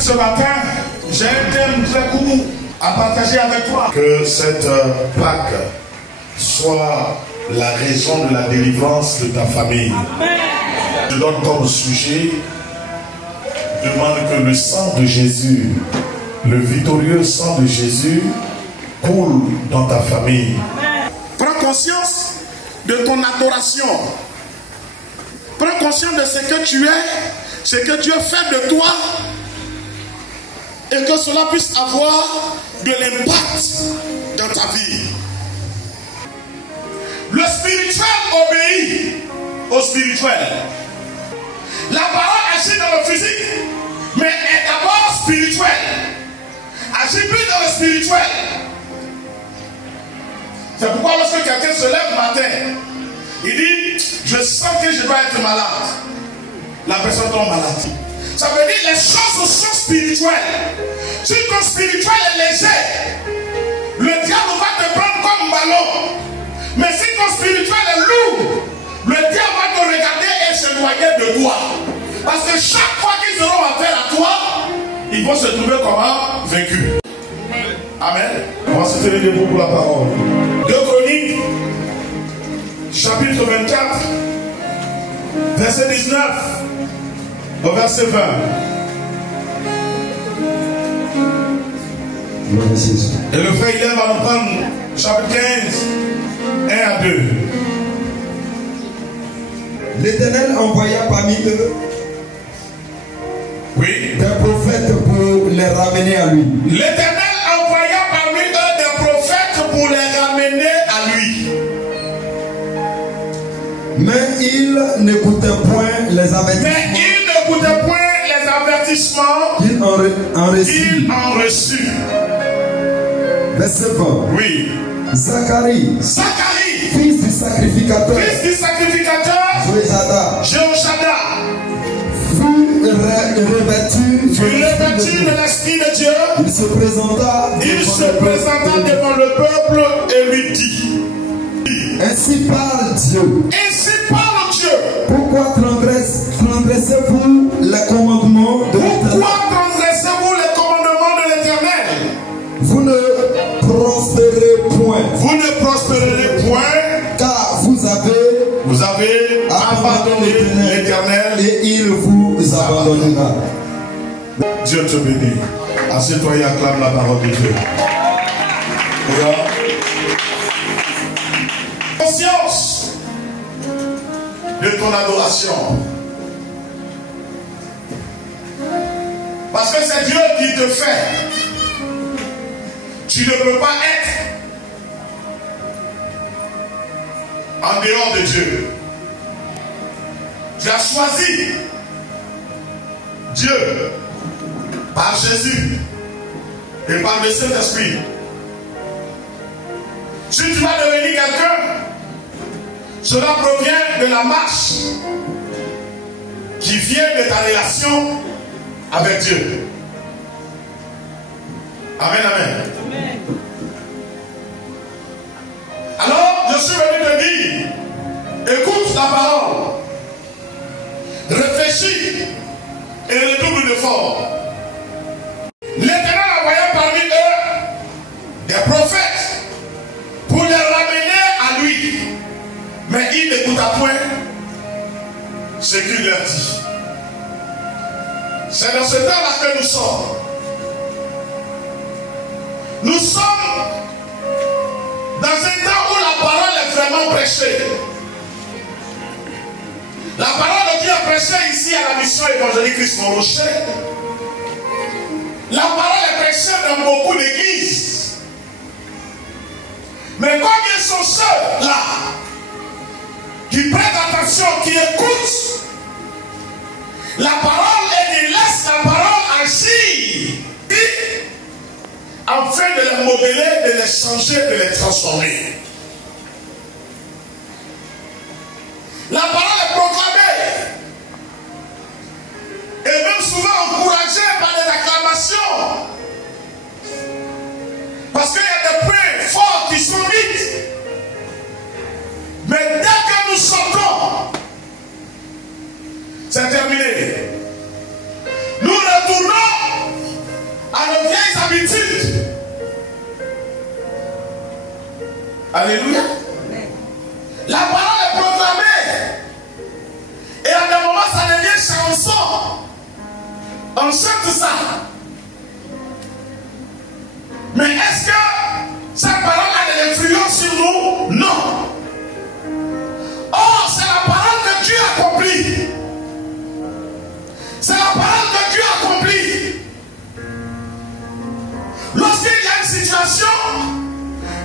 Ce matin, j'ai un thème très court à partager avec toi. Que cette Pâque soit la raison de la délivrance de ta famille. Amen. Je donne comme sujet, demande que le sang de Jésus, le victorieux sang de Jésus, coule dans ta famille. Amen. Prends conscience de ton adoration. Prends conscience de ce que tu es, ce que Dieu fait de toi, et que cela puisse avoir de l'impact dans ta vie. Le spirituel obéit au spirituel. La parole agit dans le physique, mais est d'abord spirituelle. Agit plus dans le spirituel. C'est pourquoi lorsque quelqu'un se lève le matin, il dit, je sens que je dois être malade. La personne tombe malade. Ça veut dire que les choses sont spirituelles. Si ton spirituel est léger, le diable va te prendre comme ballon. Mais si ton spirituel est lourd, le diable va te regarder et s'éloigner de toi. Parce que chaque fois qu'ils auront affaire à toi, ils vont se trouver comment? Vaincus. Amen. On va se tenir debout pour la parole. 2 Chroniques, chapitre 24, verset 19 au verset 20. Et le frère Hilaire va nous prendre chapitre 15, 1 à 2. L'Éternel envoya parmi eux des prophètes pour les ramener à lui. L'Éternel envoya parmi eux des prophètes pour les ramener à lui. Mais ils n'écoutaient point les avertissements qu'ils en reçurent. Verset 20. Oui. Zacharie, fils du sacrificateur, Jéhoshada, fut revêtu de l'Esprit de Dieu. Il se présenta devant le peuple et lui dit, ainsi parle Dieu. Pourquoi transgressez-vous les commandements de l'Éternel? Vous ne prospérerez point. Car vous avez abandonné l'Éternel et il vous abandonnera. Dieu te bénit. Assieds-toi et acclame la parole de Dieu. Regarde. Conscience de ton adoration. Parce que c'est Dieu qui te fait. Tu ne peux pas être en dehors de Dieu. Tu as choisi Dieu par Jésus et par le Saint-Esprit. Si tu vas devenir quelqu'un, cela provient de la marche qui vient de ta relation avec Dieu. Amen, amen. Alors, je suis venu te dire, écoute la parole, réfléchis et redouble d'efforts. L'Éternel envoya parmi eux des prophètes pour les ramener à lui. Mais il n'écouta point ce qu'il leur dit. C'est dans ce temps-là que nous sommes. Nous sommes dans un temps où la parole est vraiment prêchée. La parole de Dieu est prêchée ici à la mission évangélique Christ Mon Rocher. La parole est prêchée dans beaucoup d'églises. Mais combien sont ceux-là qui prêtent attention, qui écoutent la parole et qui laissent la parole agir afin de les modeler, de les changer, de les transformer. La parole est proclamée et même souvent encouragée par des acclamations. Parce qu'il y a des points forts qui sont dites. Mais dès que nous sortons, c'est terminé. Nous retournons Alléluia. La parole est proclamée. Et à un moment, ça devient chanson. On chante ça. Mais est-ce que cette parole a de l'influence sur nous? Non. Or, c'est la parole que Dieu accomplit. C'est la parole que Dieu accomplit. Lorsqu'il y a une situation,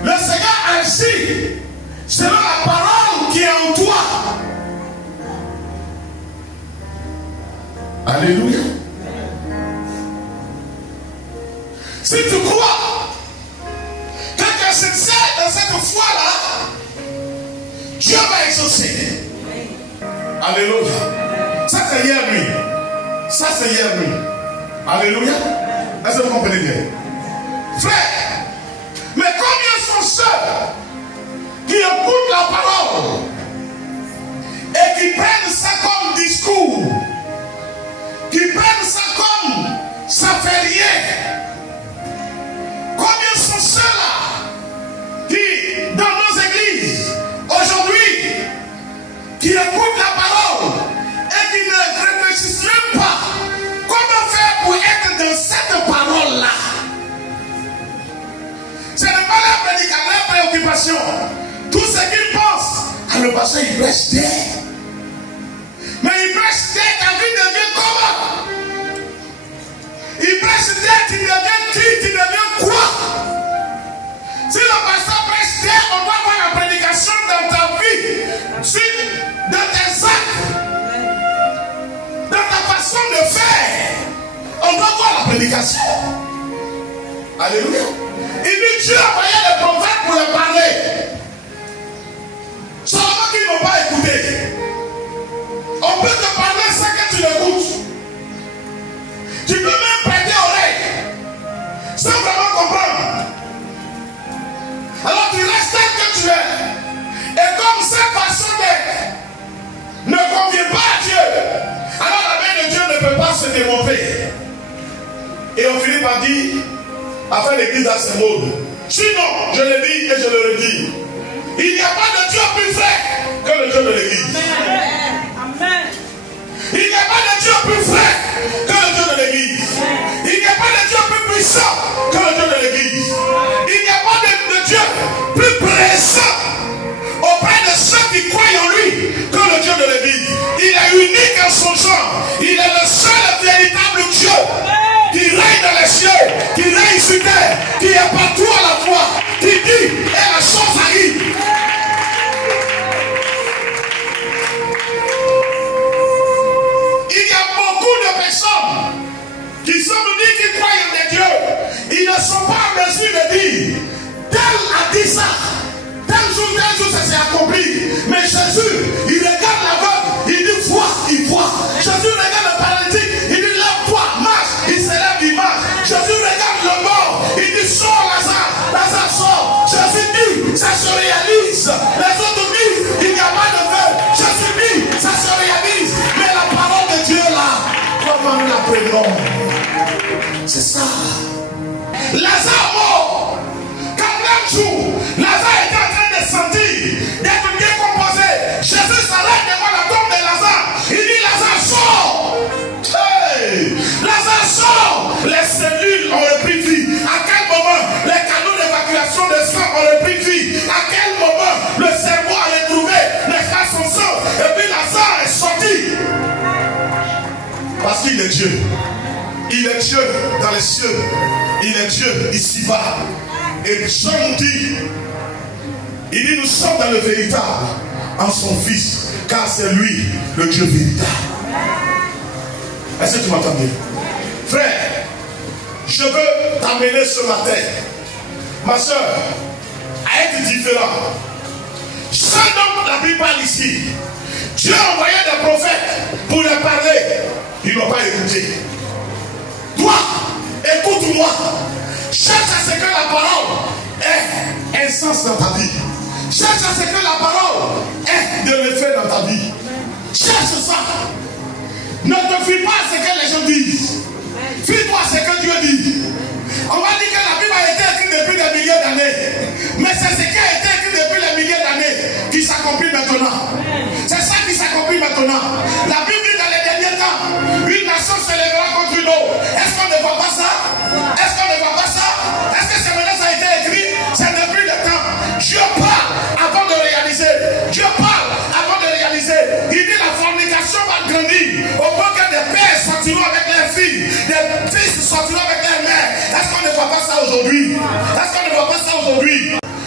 le Seigneur agit selon la parole qui est en toi. Alléluia. Si tu crois que tu es sincère dans cette foi-là, Dieu va exaucer. Alléluia. Ça c'est hier nuit. Ça c'est hier nuit. Alléluia. Est-ce que vous comprenez bien? Frère, mais combien sont ceux qui écoutent la parole et qui prennent ça comme discours, qui prennent ça comme ça fait rien? Combien sont ceux-là qui, dans nos églises, aujourd'hui, qui écoutent la parole et qui ne réfléchissent même pas comment faire pour être dans cette parole-là? Ce n'est pas la prédication, la préoccupation. Tout ce qu'ils pensent, le pasteur il prêche d'air. Mais il prêche d'air, ta vie devient comment? Il prêche d'air, tu deviens qui? Tu deviens quoi? Si le pasteur prêche d'air, on doit voir la prédication dans ta vie, dans tes actes, dans ta façon de faire. On doit voir la prédication. Alléluia. Il dit Dieu a envoyé les prophètes pour les parler. Seulement qu'ils n'ont pas écouté. On peut te parler sans que tu l'écoutes. Tu peux même prêter oreille sans vraiment comprendre. Alors tu restes tel que tu es. Et comme cette façon d'être ne convient pas à Dieu, alors la main de Dieu ne peut pas se développer. Et on finit par dire, afin l'église à ses mots. Sinon, je le dis et je le redis, il n'y a pas de Dieu plus vrai que le Dieu de l'église. Amen. Il n'y a pas de Dieu plus vrai que le Dieu de l'église. Il n'y a pas de Dieu plus puissant que le Dieu de l'église. Il n'y a pas de Dieu plus présent auprès de ceux qui croient en lui que le Dieu de l'église. Il est unique en son genre. Il est le seul et véritable Dieu qui règne dans les cieux, qui règne sur terre, qui est partout à la fois, qui dit et la chose arrive. Il y a beaucoup de personnes qui semblent dire qu'ils croient en des dieux. Ils ne sont pas en mesure de dire tel a dit ça, tel jour ça s'est accompli. Mais Jésus, il regarde l'aveugle, il dit vois, il voit. Jésus regarde le paralytique, il dit lève-toi, marche, il se lève, il marche. Jésus regarde le mort, il dit sors Lazare, Lazare sort. Jésus dit ça se réalise. Les autres disent il n'y a pas de feu. Jésus dit ça se réalise. Mais la parole de Dieu là, comment nous l'appelons? C'est ça. Lazare mort. Quand même jour, Lazare était en train de sentir, d'être décomposé. Jésus s'arrête devant la tombe de Lazare. Il dit Lazare sort. Hey! Lazare sort. Les cellules ont repris vie. À quel moment les canaux d'évacuation de sang ont repris vie? À quel moment le cerveau a retrouvé son sang? Et puis Lazare est sorti. Parce qu'il est Dieu. Il est Dieu dans les cieux. Il est Dieu ici-bas. Et Jean nous dit, il dit nous sommes dans le véritable en son Fils, car c'est lui le Dieu véritable. Est-ce que tu m'entends bien? Frère, je veux t'amener ce matin, ma soeur, à être différent. Seul homme la Bible parle ici. Dieu a envoyé des prophètes pour les parler. Ils n'ont pas écouté. Toi, écoute-moi. Cherche à ce que la parole ait un sens dans ta vie. Cherche à ce que la parole ait de l'effet dans ta vie. Cherche ça. Ne te fie pas à ce que les gens disent. Fie-toi à ce que Dieu dit. On va dire que la Bible a été écrite depuis des milliers d'années. Mais c'est ce qui a été écrit depuis sortiront avec leur mère. Est-ce qu'on ne voit pas ça aujourd'hui? Est-ce qu'on ne voit pas ça aujourd'hui?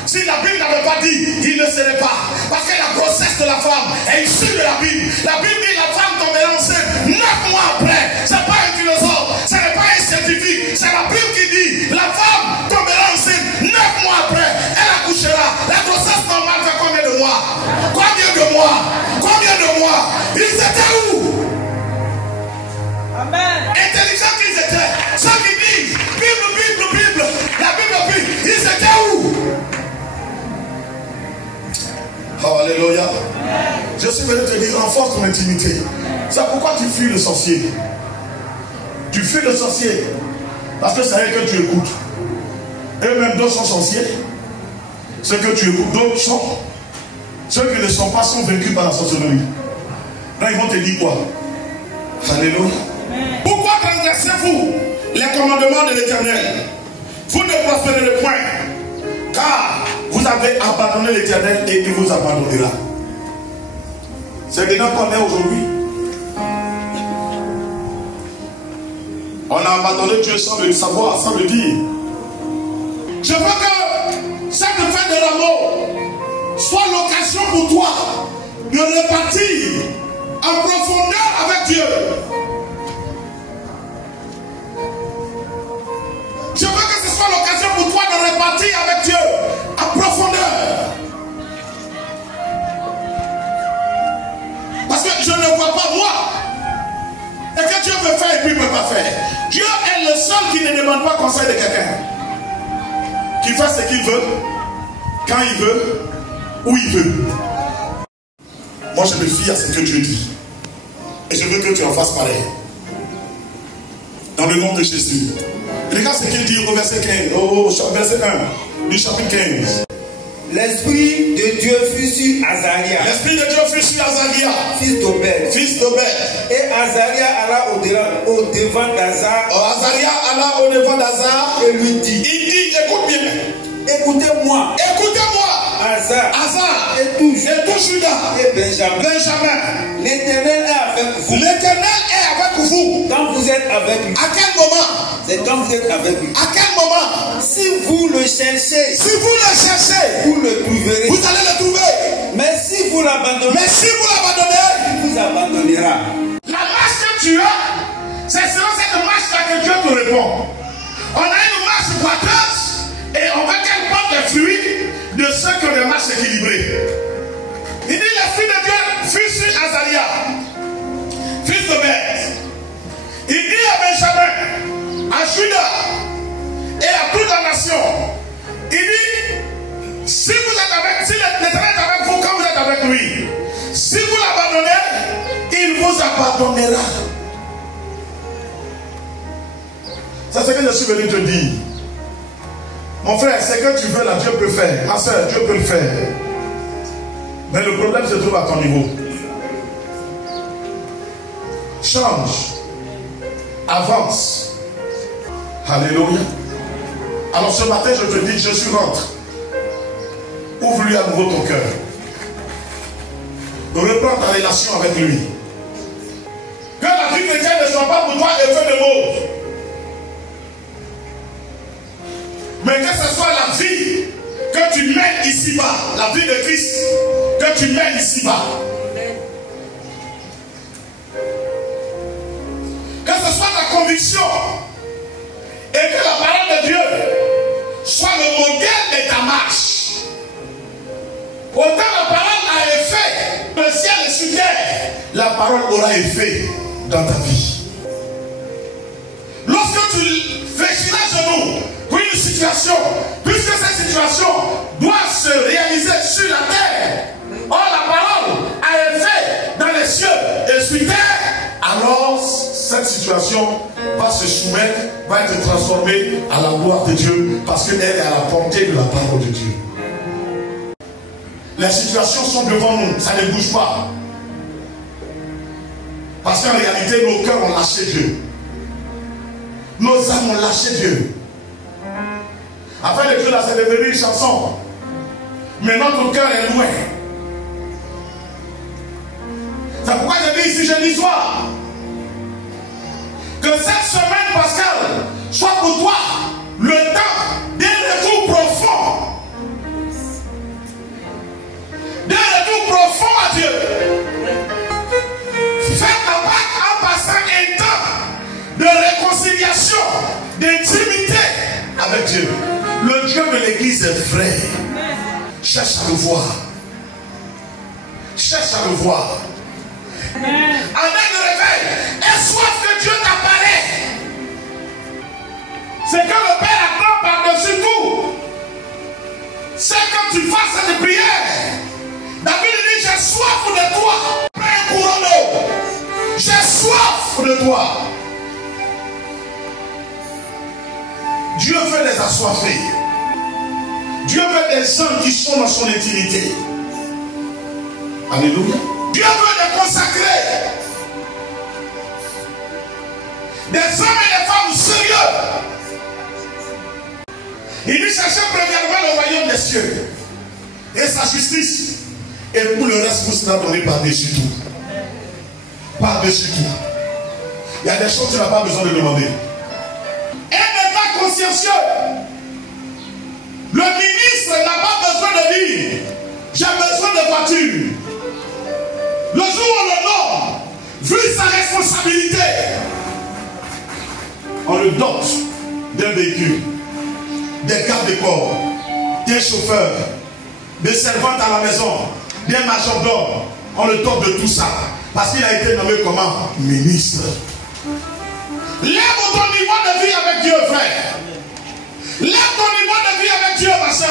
Si la Bible n'avait pas dit, il ne serait pas. Parce que la grossesse de la femme est issue de la Bible. La Bible dit la femme tombera enceinte 9 mois après. Ce n'est pas un philosophe, ce n'est pas un scientifique. C'est la Bible qui dit la femme tombera enceinte 9 mois après. Elle accouchera. La grossesse normale fait combien de mois? Combien de mois? Combien de mois? Ils étaient où? Amen. Intelligents qu'ils étaient. Ceux qui disent Bible, Bible, Bible. La Bible, Bible. Ils étaient où? Oh, alléluia. Je suis venu te dire, renforce ton intimité. C'est pourquoi tu fuis le sorcier. Tu fuis le sorcier. Parce que c'est que tu écoutes. Eux-mêmes, d'autres sont sorciers. Ceux que tu écoutes, d'autres sont. Ceux qui ne sont pas sont vaincus par la sorcellerie. Là, ils vont te dire quoi? Alléluia. Pourquoi transgressez-vous les commandements de l'Éternel? Vous ne prospérerez point. Car vous avez abandonné l'Éternel et il vous abandonnera. C'est maintenant qu'on est aujourd'hui. On a abandonné Dieu sans le savoir, sans le dire. Je veux que cette fête de l'amour soit l'occasion pour toi de repartir en profondeur avec Dieu. Je veux que ce soit l'occasion pour toi de repartir avec Dieu en profondeur. Parce que je ne vois pas moi. Et que Dieu veut faire et puis il ne peut pas faire. Dieu est le seul qui ne demande pas conseil de quelqu'un. Qui fait ce qu'il veut, quand il veut, où il veut. Moi je me fie à ce que Dieu dit. Et je veux que tu en fasses pareil. Dans le nom de Jésus. Regarde ce qu'il dit au verset 15, au verset 1 du chapitre 15. L'Esprit de Dieu fut sur Azaria. L'Esprit de Dieu fut sur Azaria, fils d'Obed. fils d'Obed. Et Azaria alla au-devant d'Azar. Azaria alla au-devant d'Azar Et lui dit, il dit, écoute bien. écoutez-moi. Écoutez-moi. Azar. Et tout Juda. Et Benjamin. L'Éternel est avec vous. L'Éternel est avec vous. Quand vous êtes avec lui. À quel moment? C'est quand vous êtes avec lui. À quel moment? Si vous le cherchez. Si vous le cherchez, Vous le trouverez. vous allez le trouver. Mais si vous l'abandonnez. Mais si vous l'abandonnez, Il vous abandonnera. la marche que tu as, c'est selon cette marche-là que Dieu te répond. On a une marche boiteuse et on veut qu'elle porte les fruits de ceux qui ont des marches équilibrées. Il dit l'Esprit de Dieu fut sur Azaria, fils d'Obed. Il dit à Benjamin, à Juda et à toute la nation, il dit, si vous êtes avec, si l'Éternel est avec vous quand vous êtes avec lui, si vous l'abandonnez, il vous abandonnera. C'est ce que je suis venu te dire. Mon frère, c'est que tu veux là, Dieu peut faire. Ma soeur, Dieu peut le faire. Mais le problème se trouve à ton niveau. Change. Avance. Alléluia. Alors ce matin, je te dis, Jésus rentre. Ouvre-lui à nouveau ton cœur. Reprends ta relation avec lui. Que la vie chrétienne ne soit pas pour toi effet de mots. Mais que ce soit la vie que tu mènes ici-bas, la vie de Christ, que tu mènes ici-bas. Que ce soit ta conviction et que la parole de Dieu soit le modèle de ta marche. Autant la parole a effet dans le ciel et sur terre, la parole aura effet dans ta vie. Lorsque tu fléchiras genoux pour une situation, puisque cette situation doit se réaliser sur la terre, or la parole a effet dans les cieux et sur terre, alors cette situation va se soumettre, va être transformée à la gloire de Dieu, parce qu'elle est à la portée de la parole de Dieu. Les situations sont devant nous, ça ne bouge pas. Parce qu'en réalité, nos cœurs ont lâché Dieu. Nos âmes ont lâché Dieu. Après l'écriture là, c'est devenu une chanson. Mais notre cœur est loin. C'est pourquoi je dis ici jeudi soir que cette semaine pascale avec Dieu. Le Dieu de l'église est vrai. Cherche à le voir. Cherche à le voir. Amen le réveil. Aie soif que Dieu t'apparaît. C'est que le Père attend par-dessus tout. C'est que tu fasses des prières. David dit, j'ai soif de toi. Prends un courant d'eau. J'ai soif de toi. Dieu veut les assoiffer. Dieu veut des gens qui sont dans son intimité. Alléluia. Dieu veut les consacrer. Des hommes et des femmes sérieux. Il dit cherchez premièrement le royaume des cieux et sa justice. Et pour le reste, vous serez donné par-dessus tout. Par-dessus tout. Il y a des choses que tu n'as pas besoin de demander. Un état consciencieux. Le ministre n'a pas besoin de dire j'ai besoin de voiture. Le jour où le nomme, vu sa responsabilité, on le dote d'un véhicule, des gardes de corps, des chauffeurs, des servantes à la maison, des majordomes. On le dote de tout ça. Parce qu'il a été nommé comment? Ministre. Lève ton niveau de vie avec Dieu, frère. Lève ton niveau de vie avec Dieu, ma soeur.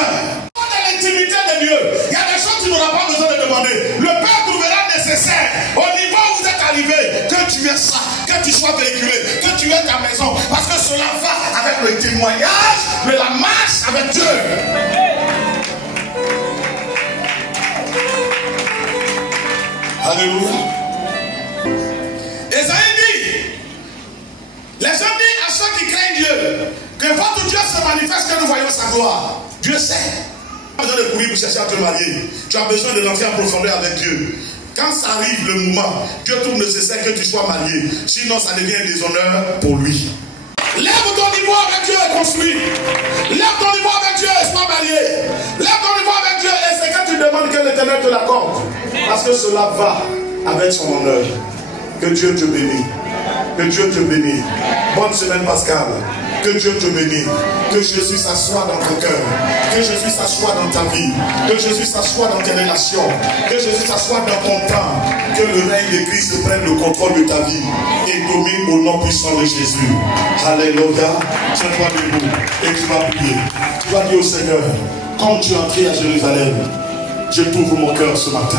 Dans l'intimité de Dieu, il y a des choses que tu n'auras pas besoin de demander. Le Père trouvera nécessaire, au niveau où vous êtes arrivé, que tu aies ça, que tu sois véhiculé, que tu aies ta maison. Parce que cela va avec le témoignage de la marche avec Dieu. Alléluia. Esaïe dit, les gens disent à ceux qui craignent Dieu, que votre Dieu se manifeste, que nous voyons sa gloire. Dieu sait. Tu n'as pas besoin de courir pour chercher à te marier. Tu as besoin de l'entrer en profondeur avec Dieu. Quand ça arrive le moment, Dieu trouve nécessaire que tu sois marié. Sinon, ça devient un déshonneur pour lui. Lève ton niveau avec Dieu et construis. Lève ton niveau avec Dieu et sois marié. Lève ton niveau avec Dieu et c'est quand tu demandes que l'Éternel te l'accorde. Parce que cela va avec son honneur. Que Dieu te bénisse. Que Dieu te bénisse. Bonne semaine Pascal. Que Dieu te bénisse. Que Jésus s'assoie dans ton cœur. Que Jésus s'assoie dans ta vie. Que Jésus s'assoie dans tes relations. Que Jésus s'assoie dans ton temps. Que le règne de Christ prenne le contrôle de ta vie et domine au nom puissant de Jésus. Alléluia. Tiens-toi debout et tu vas prier. Tu vas dire au Seigneur, quand tu es entré à Jérusalem, je t'ouvre mon cœur ce matin.